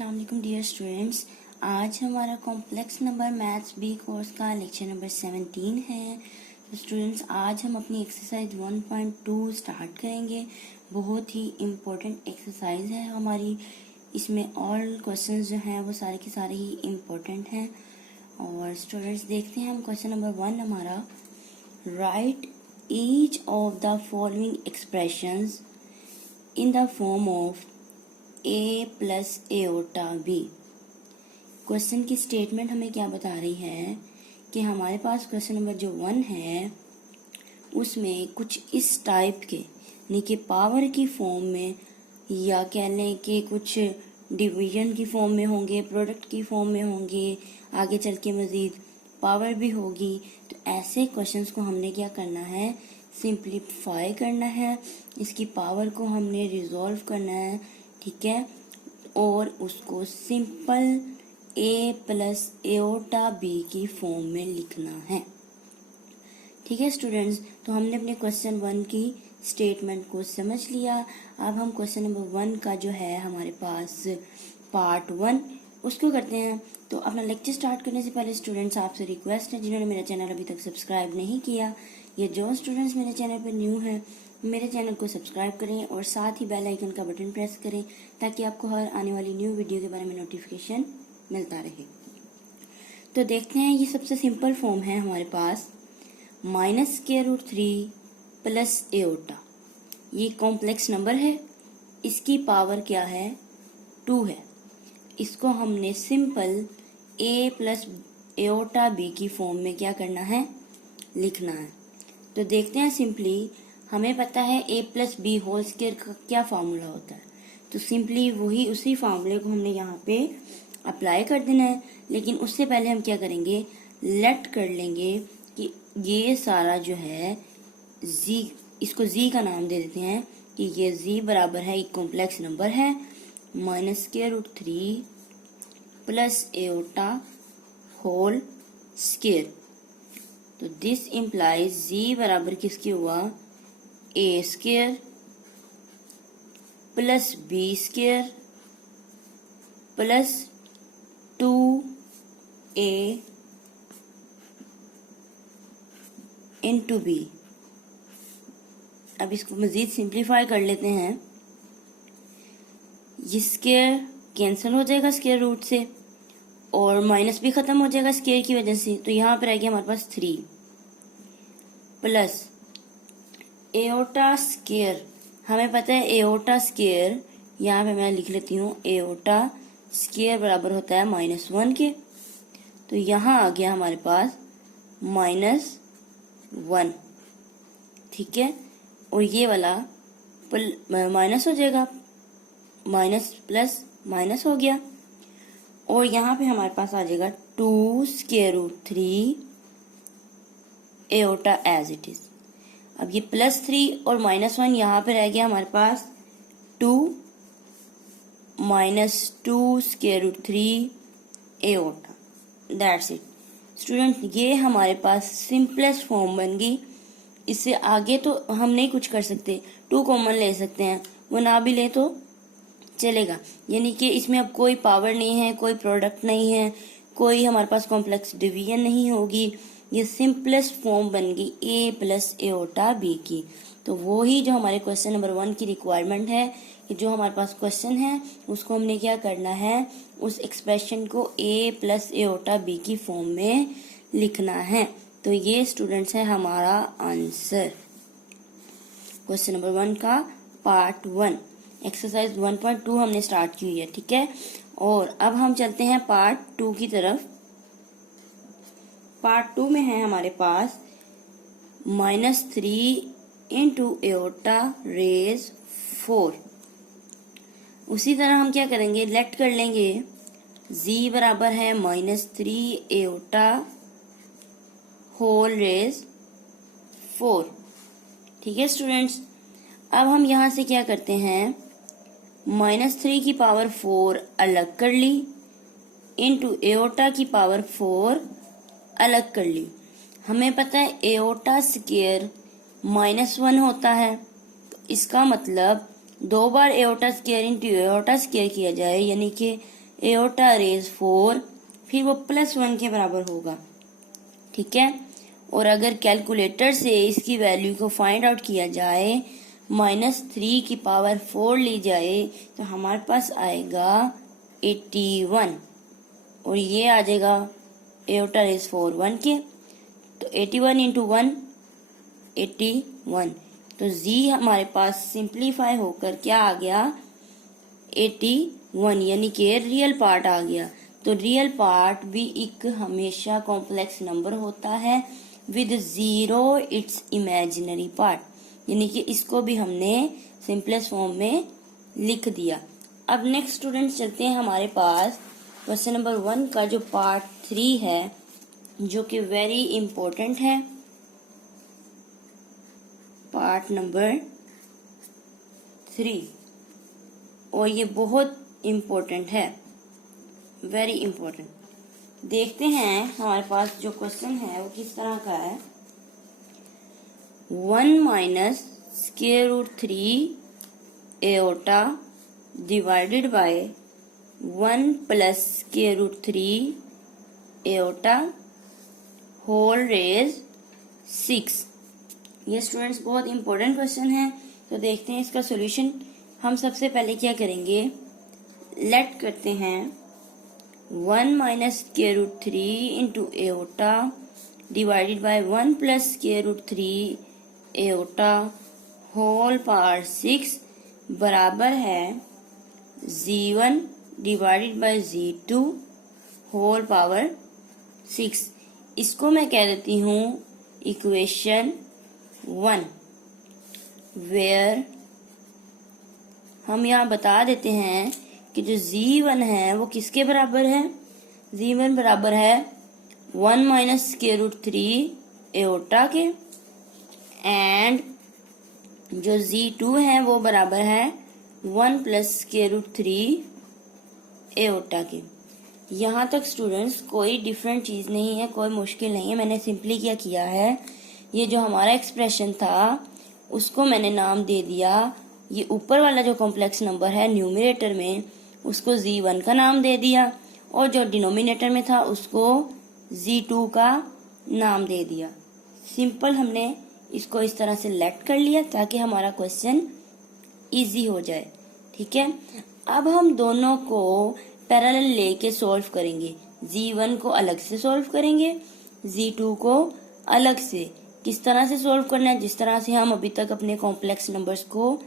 अस्सलाम वालेकुम dear students. आज हमारा complex number maths B course का लेक्चर नंबर 17 है। तो स्टूडेंट्स आज हम अपनी एक्सरसाइज 1.2 स्टार्ट करेंगे। बहुत ही इम्पोर्टेंट एक्सरसाइज है हमारी। इसमें ऑल क्वेश्चंस जो हैं वो सारे के सारे ही इम्पोर्टेंट हैं। और स्टूडेंट्स देखते हैं हम क्वेश्चन नंबर 1 हमारा। Right each of the following expressions in the form of a plus aorta b। Question की स्टेटमेंट हमें क्या बता रही है कि हमारे पास क्वेश्चन नंबर जो 1 है उसमें कुछ इस टाइप के यानी कि पावर की फॉर्म में या कह लें कि कुछ डिवीजन की फॉर्म में होंगे, प्रोडक्ट की फॉर्म में होंगे, आगे चल के मज़ीद पावर भी होगी। तो ऐसे क्वेश्चंस को हमने क्या करना है, सिंप्लीफाई करना है, इसकी पावर को हमने रिजॉल्व करना है, ठीक है, और उसको simple a plus aorta b की फॉर्म में लिखना है। ठीक है स्टूडेंट्स, तो हमने अपने क्वेश्चन 1 की स्टेटमेंट को समझ लिया। अब हम क्वेश्चन नंबर 1 का जो है हमारे पास पार्ट 1 उसको करते हैं। तो अपना लेक्चर स्टार्ट करने से पहले स्टूडेंट्स आपसे रिक्वेस्ट है, जिन्होंने मेरा चैनल अभी तक सब्सक्राइब नहीं किया या जो स्टूडेंट्स मेरे चैनल पर न्यू हैं, मेरे चैनल को सब्सक्राइब करें और साथ ही बेल आइकन का बटन प्रेस करें ताकि आपको हर आने वाली न्यू वीडियो के बारे में नोटिफिकेशन मिलता रहे। तो देखते हैं, ये सबसे सिंपल फॉर्म है हमारे पास -√3 प्लस एओटा। ये कॉम्प्लेक्स नंबर है, इसकी पावर क्या है, 2 है। इसको हमने simple a plus aorta b की फॉर्म में क्या करना है, लिखना है। तो देखते हैं, सिंपली हमें पता है a plus b whole square का क्या फार्मूला होता है। तो सिंपली वही उसी फार्मूले को हमने यहाँ पे अप्लाई कर देना है। लेकिन उससे पहले हम क्या करेंगे, लेट कर लेंगे कि ये सारा जो है z, इसको z का नाम दे देते हैं कि ये z बराबर है, एक कॉम्प्लेक्स नंबर है, -√3 प्लस एओटा होल स्क्वायर। तो दिस इम्प्लाइज z बराबर किसके हुआ, a square plus b square plus 2a into b। अब इसको मजीद सिंप्लीफाई कर लेते हैं। ये स्क्वायर कैंसिल हो जाएगा स्क्वायर रूट से और माइनस भी खत्म हो जाएगा स्क्वायर की वजह से। तो यहाँ पर आएगी हमारे पास 3 प्लस एओटा स्क्वायर। हमें पता है एओटा स्क्वायर, यहाँ पे मैं लिख लेती हूँ, एओटा स्क्वायर बराबर होता है -1 के। तो यहाँ आ गया हमारे पास -1, ठीक है, और ये वाला माइनस हो जाएगा, माइनस प्लस माइनस हो गया, और यहाँ पे हमारे पास आ जाएगा 2√3 एओटा एज इट इज। अब ये +3 और -1 यहाँ पे रह गया हमारे पास 2 -2√3 एओटा, दैट्स इट स्टूडेंट। ये हमारे पास सिंपलेस्ट फॉर्म बन गई। इससे आगे तो हम नहीं कुछ कर सकते, 2 कॉमन ले सकते हैं, वो ना भी ले तो चलेगा। यानी कि इसमें अब कोई पावर नहीं है, कोई प्रोडक्ट नहीं है, कोई हमारे पास कॉम्प्लेक्स डिवीजन नहीं होगी। ये सिंपलेस्ट फॉर्म बन गई a प्लस एओटा b की। तो वो ही जो हमारे क्वेश्चन नंबर 1 की रिक्वायरमेंट है कि जो हमारे पास क्वेश्चन है उसको हमने क्या करना है, उस एक्सप्रेशन को a प्लस एओटा b की फॉर्म में लिखना है। तो ये स्टूडेंट्स है हमारा आंसर क्वेश्चन नंबर 1 का पार्ट 1। एक्सरसाइज 1.2 हमने स्टार्ट की हुई है, ठीक है। और अब हम चलते हैं पार्ट 2 की तरफ। पार्ट 2 में है हमारे पास -3 इंटू एओटा रेज 4। उसी तरह हम क्या करेंगे, लेट कर लेंगे z बराबर है -3 एओटा होल रेज 4, ठीक है स्टूडेंट्स। अब हम यहाँ से क्या करते हैं, -3 की पावर 4 अलग कर ली, इंटू एओटा की पावर 4 अलग कर ली। हमें पता है एओटा स्क्वायर -1 होता है, तो इसका मतलब 2 बार iota square into iota square किया जाए, यानी कि एओटा रेज 4, फिर वो +1 के बराबर होगा, ठीक है। और अगर कैलकुलेटर से इसकी वैल्यू को फाइंड आउट किया जाए, -3 की पावर 4 ली जाए, तो हमारे पास आएगा 81, और ये आ जाएगा एओटा रेज 4 1 के, तो 81 इंटू 1 81, तो z हमारे पास सिंप्लीफाई होकर क्या आ गया 81, यानी कि रियल पार्ट आ गया। तो रियल पार्ट भी एक हमेशा कॉम्प्लेक्स नंबर होता है विद 0 इट्स इमेजिनरी पार्ट, यानी कि इसको भी हमने सिंपलेस्ट फॉर्म में लिख दिया। अब नेक्स्ट स्टूडेंट्स चलते हैं हमारे पास क्वेश्चन नंबर 1 का जो पार्ट 3 है, जो कि वेरी इंपॉर्टेंट है। पार्ट नंबर 3, और ये बहुत इंपॉर्टेंट है, वेरी इंपॉर्टेंट। देखते हैं हमारे पास जो क्वेश्चन है वो किस तरह का है। 1 minus square root 3 iota divided by 1 plus square root 3 iota whole raise 6। ये स्टूडेंट्स बहुत इंपॉर्टेंट क्वेश्चन है, तो देखते हैं इसका सॉल्यूशन। हम सबसे पहले क्या करेंगे, लेट करते हैं 1 minus square root 3 into iota divided by 1 plus square root 3 iota whole power 6 बराबर है z1 divided by z2 whole power 6। इसको मैं कह देती हूँ इक्वेशन 1, वेयर हम यहाँ बता देते हैं कि जो z1 है वो किसके बराबर है, z1 बराबर है 1 माइनस स्क्वायर रूट 3 एओटा के, एंड जो z2 है वो बराबर है 1 प्लस स्क्वायर रूट 3 एओटा के। यहाँ तक स्टूडेंट्स कोई डिफरेंट चीज़ नहीं है, कोई मुश्किल नहीं है। मैंने सिंपली क्या किया है, ये जो हमारा एक्सप्रेशन था उसको मैंने नाम दे दिया, ये ऊपर वाला जो कॉम्प्लेक्स नंबर है न्यूमरेटर में उसको z1 का नाम दे दिया, और जो डिनोमिनेटर में था उसको z2 का नाम दे दिया। सिंपल हमने इसको इस तरह से लेट कर लिया ताकि हमारा क्वेश्चन इजी हो जाए, ठीक है। अब हम दोनों को पैरेलल लेके सॉल्व करेंगे, z1 को अलग से सॉल्व करेंगे, z2 को अलग से। किस तरह से सॉल्व करना है, जिस तरह से हम अभी तक अपने कॉम्प्लेक्स नंबर्स को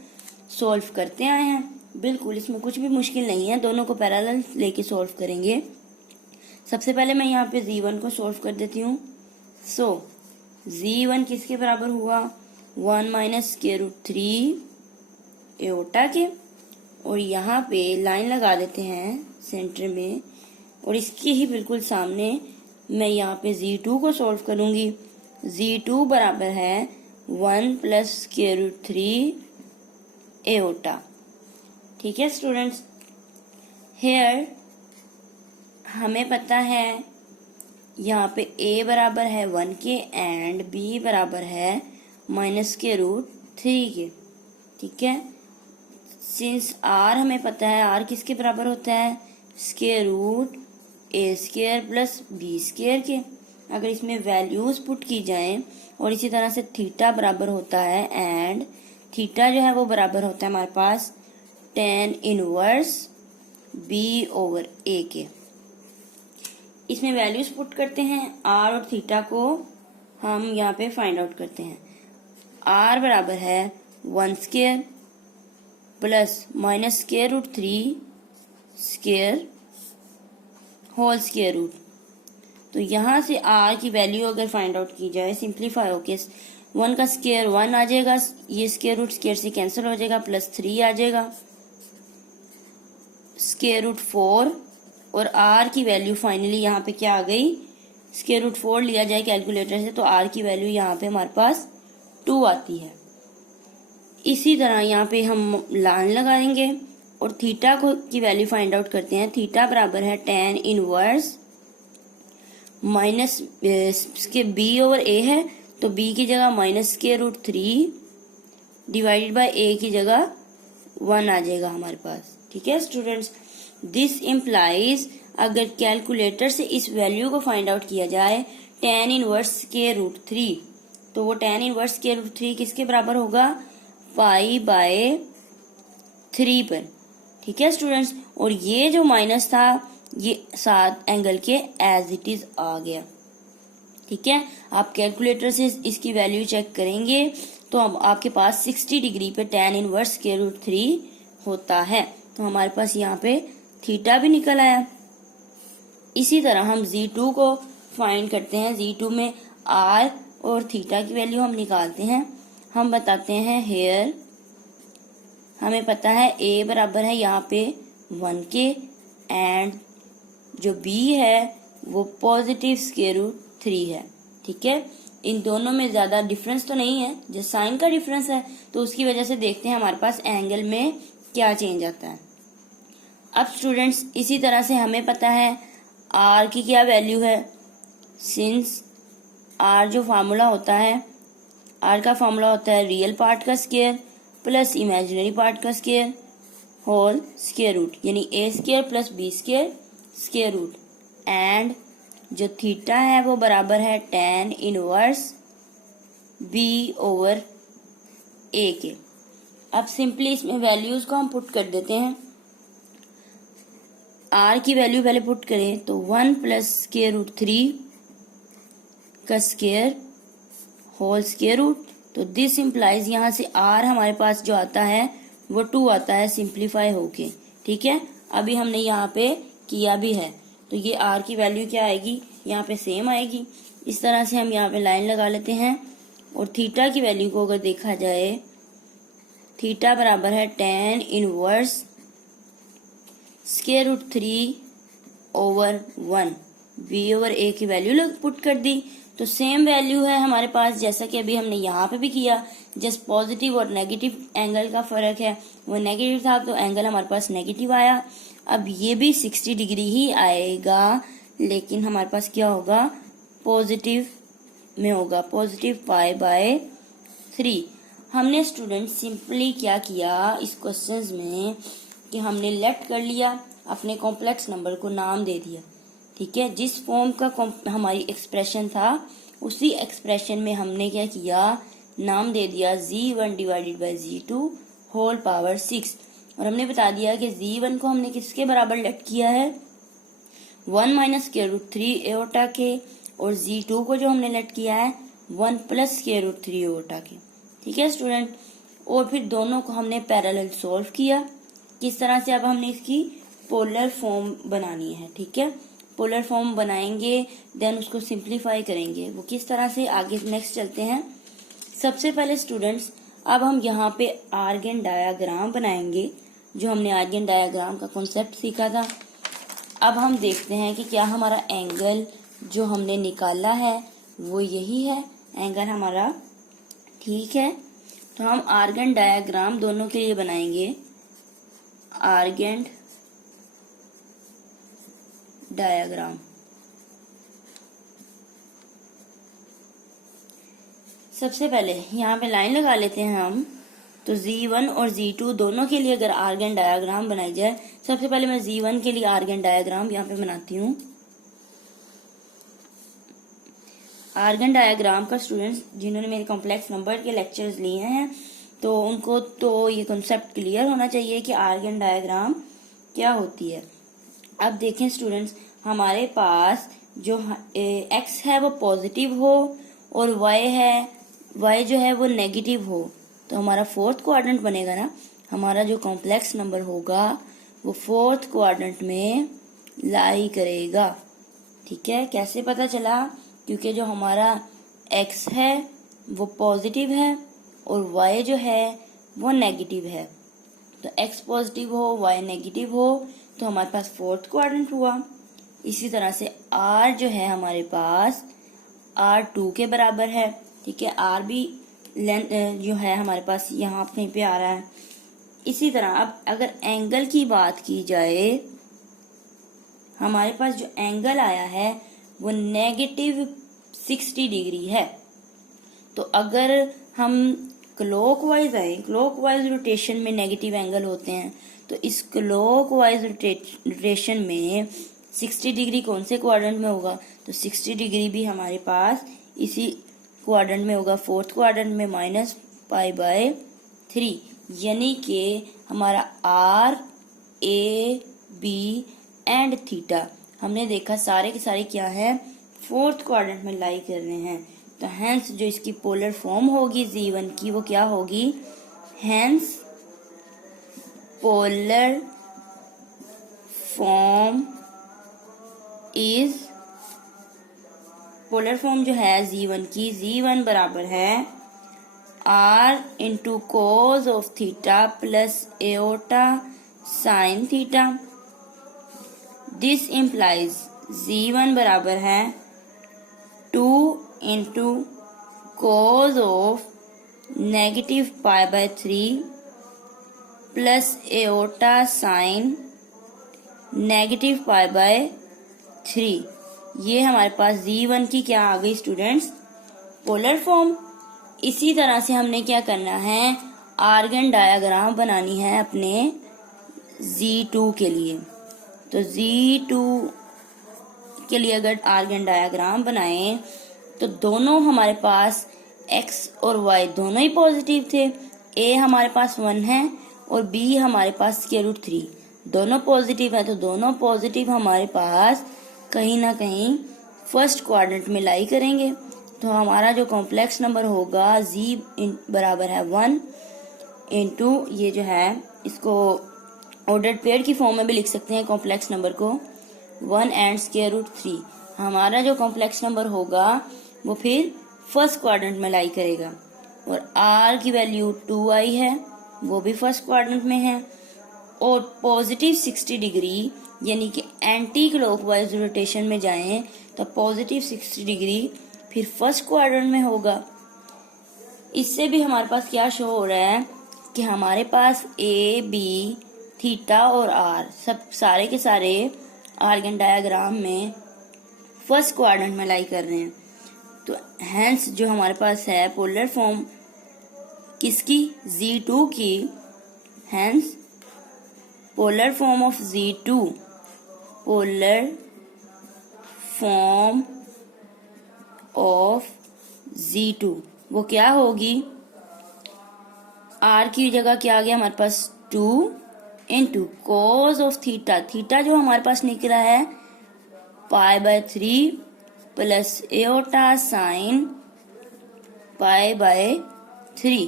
सॉल्व करते आए हैं, बिल्कुल इसमें कुछ भी मुश्किल नहीं है। दोनों को पैरेलल लेके सॉल्व करेंगे। सबसे पहले मैं यहाँ पे z1 को सॉल्व कर देती हूँ। सो z1 किसके बराबर हुआ, 1 माइनस स्क्वायर रूट 3 एओटा के, और यहाँ पे लाइन लगा देते हैं सेंटर में, और इसके ही बिल्कुल सामने मैं यहाँ पे z2 को सॉल्व करूँगी। z2 बराबर है 1 प्लस स्क्वायर रूट 3 एओटा, ठीक है स्टूडेंट्स। हेयर हमें पता है यहाँ पे a बराबर है 1 के एंड b बराबर है माइनस के रूट 3 के, ठीक है। सिंस r हमें पता है r किसके बराबर होता है, square root a square plus b square के। अगर इसमें वैल्यूज पुट की जाएं, और इसी तरह से थीटा बराबर होता है, एंड थीटा जो है वो बराबर होता है हमारे पास tan inverse b over a के। इसमें वैल्यूज पुट करते हैं, r और थीटा को हम यहाँ पे फाइंड आउट करते हैं। r बराबर है 1 square plus minus square root 3 square whole square root. तो यहाँ से r की वैल्यू अगर फाइंड आउट की जाए, सिंप्लीफाई होके 1 का स्क्वायर 1 आ जाएगा, ये स्क्वायर रूट स्क्वायर से कैंसिल हो जाएगा, प्लस 3 आ जाएगा, स्क्वायर रूट 4, और r की वैल्यू फाइनली यहाँ पे क्या आ गई, स्क्वायर रूट 4 लिया जाए कैलकुलेटर से तो r की वैल्यू यहाँ पे हमारे पास 2 आती है। इसी तरह यहाँ पे हम लाइन लगा देंगे और थीटा को की वैल्यू फाइंड आउट करते हैं। थीटा बराबर है tan इनवर्स माइनस के b ओवर a है, तो b की जगह माइनस के रूट 3 डिवाइडेड बाय a की जगह 1 आ जाएगा हमारे पास, ठीक है स्टूडेंट्स। दिस इम्प्लाइज, अगर कैलकुलेटर से इस वैल्यू को फाइंड आउट किया जाए tan इनवर्स स्क्वायर रूट 3, तो वो tan इनवर्स स्क्वायर रूट 3 किसके बराबर होगा, π/3 पर। ठीक है स्टूडेंट्स, और ये जो माइनस था ये साथ एंगल के एज इट इज आ गया। ठीक है, आप कैलकुलेटर से इसकी वैल्यू चेक करेंगे तो अब आपके पास 60 डिग्री पे tan इनवर्स स्क्वायर रूट 3 होता है। तो हमारे पास यहाँ पे थीटा भी निकल आया। इसी तरह हम Z2 को फाइंड करते हैं। Z2 में R और थीटा की वैल्यू हम निकालते हैं। हम बताते हैं हेयर, हमें पता है A बराबर है यहाँ पे 1 के, एंड जो B है वो पॉजिटिव स्क्वायर रूट 3 है। ठीक है, इन दोनों में ज्यादा डिफरेंस तो नहीं है, जो साइन का डिफरेंस है, तो उसकी वजह से देखते हैं हमारे पास एंगल में क्या चेंज आता है। अब स्टूडेंट्स इसी तरह से हमें पता है R की क्या वैल्यू है। सिंस R जो फार्मूला होता है, R का फार्मूला होता है रियल पार्ट का स्क्वायर प्लस इमेजिनरी पार्ट का स्क्वायर होल स्क्वायर रूट, यानी A square plus B square square root, and जो थीटा है वो बराबर है tan इनवर्स B/A के। अब सिंपली इसमें वैल्यूज को हम पुट कर देते हैं। R की वैल्यू पहले पुट करें तो 1 प्लस स्क्वायर रूट 3 का स्क्वायर होल स्क्वायर रूट, तो दिस इम्प्लाइज यहाँ से R हमारे पास जो आता है वो 2 आता है सिंप्लीफाई होके। ठीक है, अभी हमने यहाँ पे किया भी है, तो ये R की वैल्यू क्या आएगी, यहाँ पे सेम आएगी। इस तरह से हम यहाँ पे लाइन लगा लेते हैं। और थीटा की वैल्यू को अगर देखा जाए, थीटा बराबर है tan inverse square root 3/1, B/A की वैल्यू पुट कर दी, तो सेम वैल्यू है हमारे पास जैसा कि अभी हमने यहाँ पे भी किया। जस्ट पॉजिटिव और नेगेटिव एंगल का फर्क है, वो नेगेटिव था तो एंगल हमारे पास नेगेटिव आया। अब ये भी 60 डिग्री ही आएगा, लेकिन हमारे पास क्या होगा, पॉजिटिव में होगा, पॉजिटिव π/3। हमने स्टूडेंट सिंपली क्या किया इस क्वेश्चंस में कि हमने लेफ्ट कर लिया, अपने कॉम्प्लेक्स नंबर को नाम दे दिया। ठीक है, जिस फॉर्म का हमारी एक्सप्रेशन था उसी एक्सप्रेशन में हमने क्या किया, नाम दे दिया Z1 divided by Z2 whole power 6, और हमने बता दिया कि Z1 को हमने किसके बराबर लेट किया है, 1 माइनस स्क्वायर रूट 3 एओटा के, और Z2 को जो हमने लेट किया है 1 प्लस स्क्वायर रूट 3 एओटा के। ठीक है स्टूडेंट, और फिर दोनों को हमने पैरेलल सॉल्व किया। किस तरह से, अब हमने इसकी पोलर फॉर्म बनानी है। ठीक है, पोलर फॉर्म बनाएंगे, देन उसको सिंप्लीफाई करेंगे। वो किस तरह से, आगे नेक्स्ट चलते हैं। सबसे पहले स्टूडेंट्स अब हम यहाँ पे आर्गन डायाग्राम बनाएंगे, जो हमने आर्गन डायाग्राम का कॉन्सेप्ट सीखा था। अब हम देखते हैं कि क्या हमारा एंगल जो हमने निकाला है वो यही है एंगल हमारा। ठीक है, तो हम आर्गन डायाग्राम दोनों के लिए बनाएंगे। आर्गन डायाग्राम, सबसे पहले यहाँ पे लाइन लगा लेते हैं हम। तो Z1 और Z2 दोनों के लिए अगर आर्गन डायाग्राम बनाई जाए, सबसे पहले मैं Z1 के लिए आर्गन डायाग्राम यहाँ पे बनाती हूँ। आर्गन डायाग्राम का स्टूडेंट्स जिन्होंने मेरे कॉम्प्लेक्स नंबर के लेक्चर्स लिए हैं तो उनको तो ये कॉन्सेप्ट क्लियर होना चाहिए कि आर्गन डायाग्राम क्या होती है। अब देखें स्टूडेंट्स, हमारे पास जो x है वो पॉजिटिव हो और y जो है वो नेगेटिव हो, तो हमारा फोर्थ क्वाड्रेंट बनेगा ना। हमारा जो कॉम्प्लेक्स नंबर होगा वो फोर्थ क्वाड्रेंट में लाई करेगा। ठीक है, कैसे पता चला, क्योंकि जो हमारा x है वो पॉजिटिव है और y जो है वो नेगेटिव है। तो x पॉजिटिव हो y नेगेटिव हो तो हमारे पास फोर्थ क्वाड्रेंट हुआ। इसी तरह से r जो है हमारे पास r2 के बराबर है। ठीक है, r भी लेंथ जो है हमारे पास यहाँ कहीं पे आ रहा है। इसी तरह अब अगर एंगल की बात की जाए, हमारे पास जो एंगल आया है वो नेगेटिव 60 डिग्री है। तो अगर हम क्लॉकवाइज आए, क्लॉकवाइज रोटेशन में नेगेटिव एंगल होते हैं, तो इस क्लॉकवाइज रोटेशन में 60 डिग्री कौन से क्वाड्रेंट में होगा, तो 60 डिग्री भी हमारे पास इसी क्वाड्रेंट में होगा, फोर्थ क्वाड्रेंट में, -π/3, यानी कि हमारा r, a, b and theta हमने देखा सारे के सारे क्या है, फोर्थ क्वाड्रेंट में लाई कर रहे हैं। तो हेंस जो इसकी पोलर फॉर्म होगी Z1 की वो क्या होगी, हेंस पोलर फॉर्म जो है Z1 की, Z1 बराबर है R into cos of theta plus iota sine theta. This implies Z1 बराबर है 2 into cos of -π/3 plus iota sine -π/3। ये हमारे पास Z1 की क्या आ गई स्टूडेंट्स, पोलर फॉर्म। इसी तरह से हमने क्या करना है, आर्गन डायग्राम बनानी है अपने Z2 के लिए। तो Z2 के लिए अगर आर्गन डायग्राम बनाएं तो दोनों हमारे पास x और y दोनों ही पॉजिटिव थे, a हमारे पास 1 है और b हमारे पास √3, दोनों पॉजिटिव है। तो दोनों पॉजिटिव हमारे पास कहीं ना कहीं फर्स्ट क्वाड्रेंट में लाई करेंगे। तो हमारा जो कॉम्प्लेक्स नंबर होगा z बराबर है 1 इंटू, ये जो है इसको ऑर्डर्ड पेयर की फॉर्म में भी लिख सकते हैं कॉम्प्लेक्स नंबर को, 1 एंड √3। हमारा जो कॉम्प्लेक्स नंबर होगा वो फिर फर्स्ट क्वाड्रेंट में लाई करेगा। और r की वैल्यू 2i है, वो भी फर्स्ट क्वाड्रेंट में है। और पॉजिटिव 60 डिग्री यानी कि एंटी क्लॉकवाइज रोटेशन में जाएं तो पॉजिटिव 60 डिग्री फिर फर्स्ट क्वाड्रेंट में होगा। इससे भी हमारे पास क्या शो हो रहा है कि हमारे पास ए, बी, थीटा और आर सब सारे के सारे आर्गन डायग्राम में फर्स्ट क्वाड्रेंट में लाई कर रहे हैं। तो हेंस जो हमारे पास है पोलर फॉर्म किसकी, Z2 की, hence polar form of Z2, polar form of Z2 वो क्या होगी, R की जगह क्या आ गया हमारे पास 2 into cos of theta, theta जो हमारे पास निकला है π/3 प्लस एओटा साइन π/3।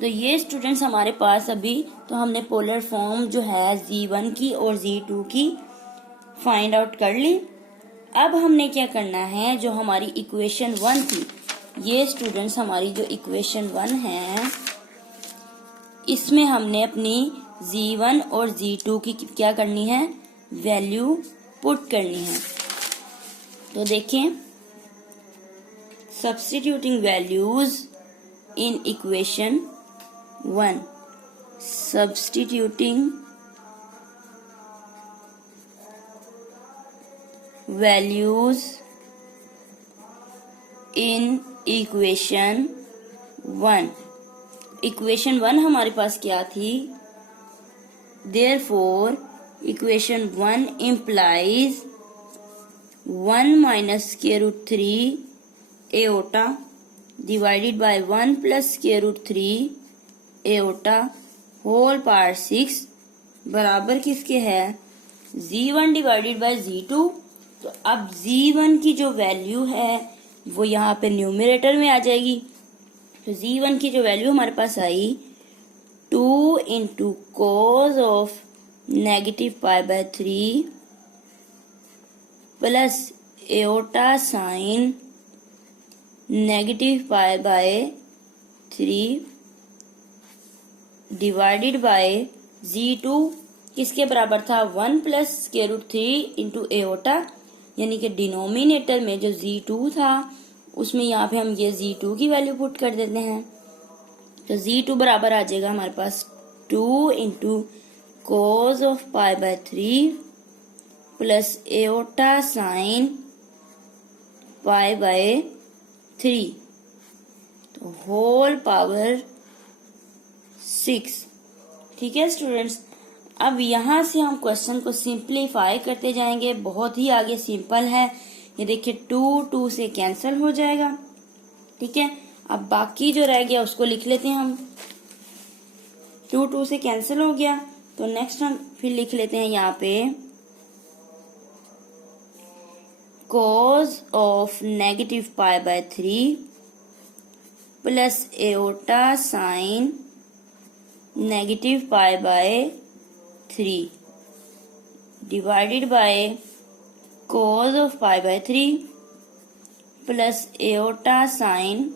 तो ये स्टूडेंट्स हमारे पास अभी तो हमने पोलर फॉर्म जो है Z1 की और Z2 की फाइंड आउट कर ली। अब हमने क्या करना है, जो हमारी इक्वेशन 1 थी, ये स्टूडेंट्स हमारी जो इक्वेशन 1 है इसमें हमने अपनी Z1 और Z2 की क्या करनी है, वैल्यू पुट करनी है। तो देखें, substituting values in equation 1, substituting values in equation 1। Equation 1 हमारे पास क्या थी, therefore equation 1 implies 1 minus √3 aorta divided by 1 plus √3 aorta whole power 6 बराबर किसके है, Z1 डिवाइडेड बाय Z2। तो अब Z1 की जो वैल्यू है वो यहाँ पे न्यूमरेटर में आ जाएगी। तो Z1 की जो वैल्यू हमारे पास आई 2 into cos of -π/3 plus iota sine -π/3 divided by Z2 किसके बराबर था, 1 प्लस √3 इंटू एओटा, यानी कि डिनोमिनेटर में जो Z2 था उसमें यहाँ पे हम ये Z2 की वैल्यू पुट कर देते हैं। तो Z2 बराबर आ जाएगा हमारे पास 2 into cos of π/3 plus iota sine π/3 तो होल पावर 6। ठीक है स्टूडेंट्स, अब यहाँ से हम क्वेश्चन को सिंप्लीफाई करते जाएंगे, बहुत ही आगे सिंपल है। ये देखिए 2 से कैंसिल हो जाएगा, ठीक है। अब बाकी जो रह गया उसको लिख लेते हैं हम। 2 से कैंसिल हो गया, तो नेक्स्ट हम फिर लिख लेते हैं यहाँ पे cos of -π/3 plus iota sine -π/3 divided by cos of π/3 plus iota sine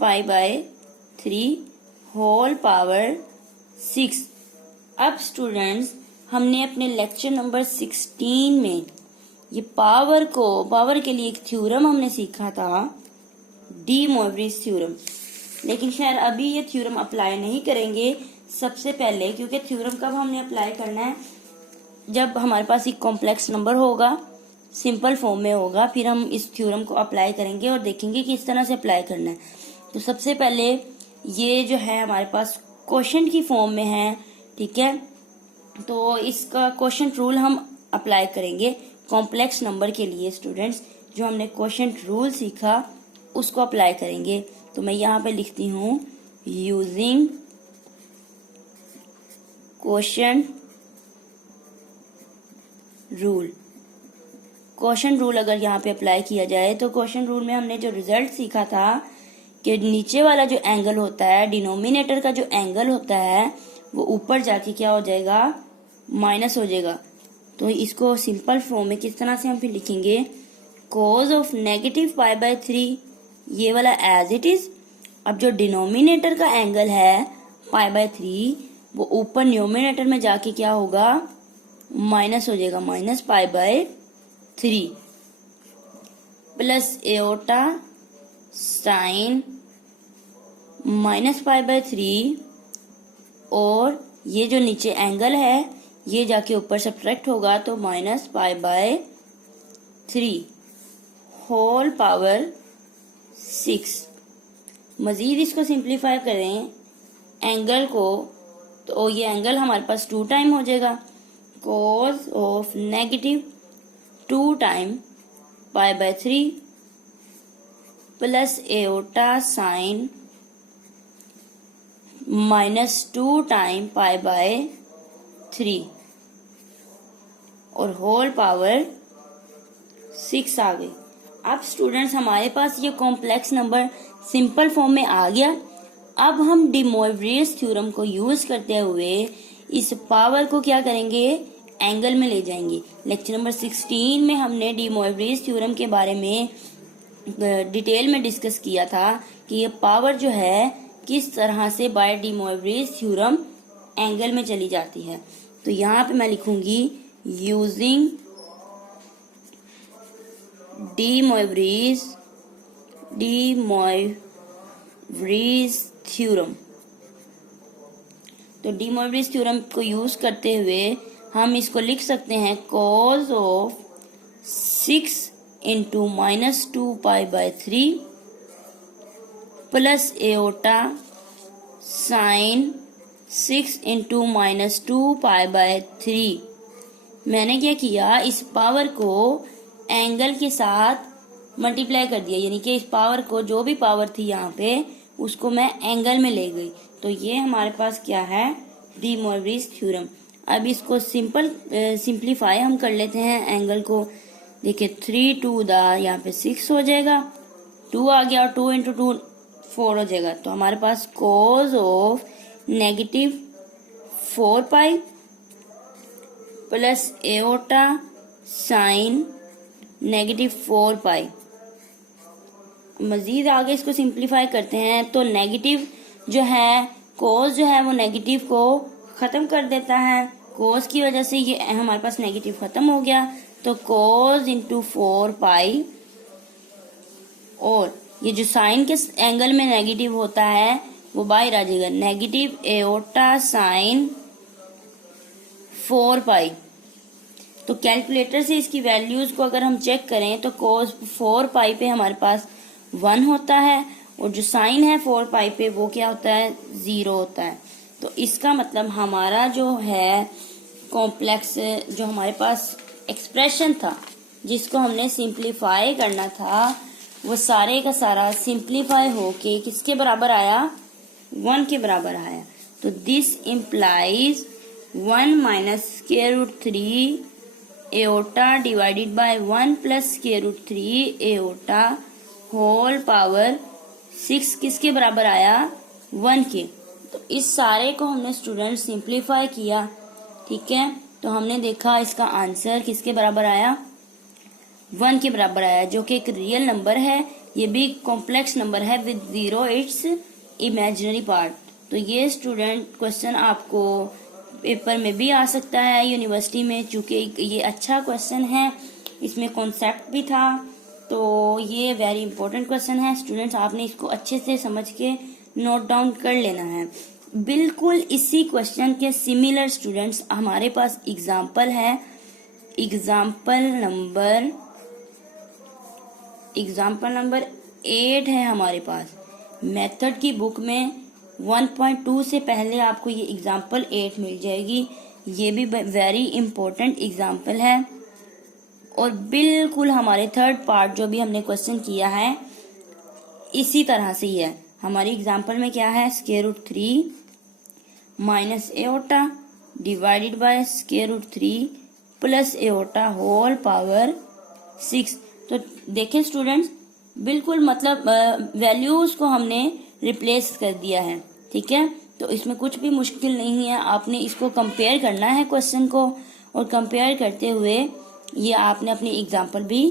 π/3 whole power 6। अब स्टूडेंट्स, हमने अपने लेक्चर नंबर 16 में ये पावर के लिए एक थ्योरम हमने सीखा था, डी मोइवरीज थ्योरम। लेकिन खैर अभी ये थ्योरम अप्लाई नहीं करेंगे सबसे पहले, क्योंकि थ्योरम कब हमने अप्लाई करना है, जब हमारे पास एक कॉम्प्लेक्स नंबर होगा, सिंपल फॉर्म में होगा, फिर हम इस थ्योरम को अप्लाई करेंगे और देखेंगे कि इस तरह से अप्लाई करना है। तो सबसे पहले ये जो है हमारे पास क्वोशंट की फॉर्म में है, ठीक है। तो इसका क्वोशंट रूल हम अप्लाई करेंगे कॉम्प्लेक्स नंबर के लिए। स्टूडेंट्स, जो हमने क्वोशंट रूल सीखा उसको अप्लाई करेंगे। तो मैं यहाँ पे लिखती हूँ using quotient rule. Quotient rule अगर यहाँ पे अप्लाई किया जाए तो क्वोशंट रूल में हमने जो रिजल्ट सीखा था कि नीचे वाला जो एंगल होता है, डिनोमिनेटर का जो एंगल होता है, वो ऊपर जाके क्या हो जाएगा, माइनस हो जाएगा। तो इसको सिंपल फॉर्म में किस तरह से हम फिर लिखेंगे, cos ऑफ -π/3, ये वाला एज इट इज। अब जो डिनोमिनेटर का एंगल है π/3, वो ऊपर न्यूमिनेटर में जाके क्या होगा, माइनस हो जाएगा, -π/3 प्लस एओटा साइन -π/3, और ये जो नीचे एंगल है ये जाके ऊपर सब्ट्रैक्ट होगा, तो -π/3 होल पावर 6। मजीद इसको सिंप्लीफाई करें एंगल को, तो ये एंगल हमारे पास 2 टाइम हो जाएगा, cos of -2 time π/3 plus iota sine -2 time π/3 और होल पावर 6 आ गई। अब स्टूडेंट्स, हमारे पास ये कॉम्प्लेक्स नंबर सिंपल फॉर्म में आ गया। अब हम डी मोइवरीज थ्योरम को यूज करते हुए इस पावर को क्या करेंगे, एंगल में ले जाएंगे। लेक्चर नंबर 16 में हमने डी मोइवरीज थ्योरम के बारे में डिटेल में डिस्कस किया था कि ये पावर जो है किस तरह से by De Moivre's theorem angle में चली जाती है। तो यहाँ पे मैं लिखूंगी यूजिंग डी मोइवरीज थ्योरम। तो डी मोइवरीज थ्योरम को यूज करते हुए हम इसको लिख सकते हैं cos of 6 into -2π/3 plus iota sine 6 into -2π/3। मैंने क्या किया, इस पावर को एंगल के साथ मल्टीप्लाई कर दिया, यानी कि इस पावर को, जो भी पावर थी यहाँ पे, उसको मैं एंगल में ले गई। तो ये हमारे पास क्या है, डी मोइवरीज थ्योरम। अब इसको सिंप्लीफाई हम कर लेते हैं एंगल को। देखिए 3 2 यहाँ पे 6 हो जाएगा, 2 आ गया, और 2 इंटू 2 4 हो जाएगा। तो हमारे पास cos of -4π plus iota sine -4π। मजीद आगे इसको सिंप्लीफाई करते हैं तो नेगेटिव जो है, cos जो है वो नेगेटिव को खत्म कर देता है, cos की वजह से ये हमारे पास नेगेटिव खत्म हो गया। तो cos इंटू 4π, और ये जो साइन के एंगल में नेगेटिव होता है वो बाहर आ जाएगा, नेगेटिव एओटा साइन 4π। तो कैलकुलेटर से इसकी वैल्यूज को अगर हम चेक करें तो cos 4π पे हमारे पास 1 होता है, और जो साइन है 4π पे वो क्या होता है, 0 होता है। तो इसका मतलब हमारा जो है कॉम्प्लेक्स, जो हमारे पास एक्सप्रेशन था जिसको हमने सिंप्लीफाई करना था, वो सारे का सारा सिंप्लीफाई होके किसके बराबर आया, 1 के बराबर आया। तो this implies 1 minus square root 3 iota divided by 1 plus square root 3 iota whole power 6 किसके बराबर आया, 1 के। तो इस सारे को हमने स्टूडेंट सिंप्लीफाई किया, ठीक है। तो हमने देखा इसका आंसर किसके बराबर आया, 1 के बराबर आया, जो कि एक रियल नंबर है। ये भी कॉम्प्लेक्स नंबर है विद 0 इट्स इमेजिनरी पार्ट। तो ये स्टूडेंट क्वेश्चन आपको पेपर में भी आ सकता है यूनिवर्सिटी में, चूंकि ये अच्छा क्वेश्चन है, इसमें कॉन्सेप्ट भी था। तो ये वेरी इंपॉर्टेंट क्वेश्चन है स्टूडेंट्स, आपने इसको अच्छे से समझ के नोट डाउन कर लेना है। बिल्कुल इसी क्वेश्चन के सिमिलर स्टूडेंट्स हमारे पास एग्जाम्पल है, एग्जाम्पल नंबर 8 है हमारे पास। मेथड की बुक में 1.2 से पहले आपको ये एग्जाम्पल 8 मिल जाएगी। ये भी वेरी इंपॉर्टेंट एग्जाम्पल है और बिल्कुल हमारे थर्ड पार्ट जो भी हमने क्वेश्चन किया है इसी तरह से ही है। हमारी एग्जाम्पल में क्या है, square root 3 minus iota divided by square root 3 plus iota whole power 6। तो देखें स्टूडेंट्स, बिल्कुल मतलब वैल्यूज को हमने रिप्लेस कर दिया है, ठीक है। तो इसमें कुछ भी मुश्किल नहीं है, आपने इसको कंपेयर करना है क्वेश्चन को, और कंपेयर करते हुए ये आपने अपनी एग्जाम्पल भी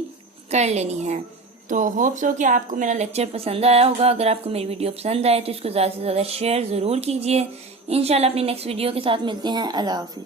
कर लेनी है। तो होप सो कि आपको मेरा लेक्चर पसंद आया होगा। अगर आपको मेरी वीडियो पसंद आए तो इसको ज़्यादा से ज़्यादा शेयर ज़रूर कीजिए। इंशाल्लाह अपनी नेक्स्ट वीडियो के साथ मिलते हैं। अल्लाह हाफिज़।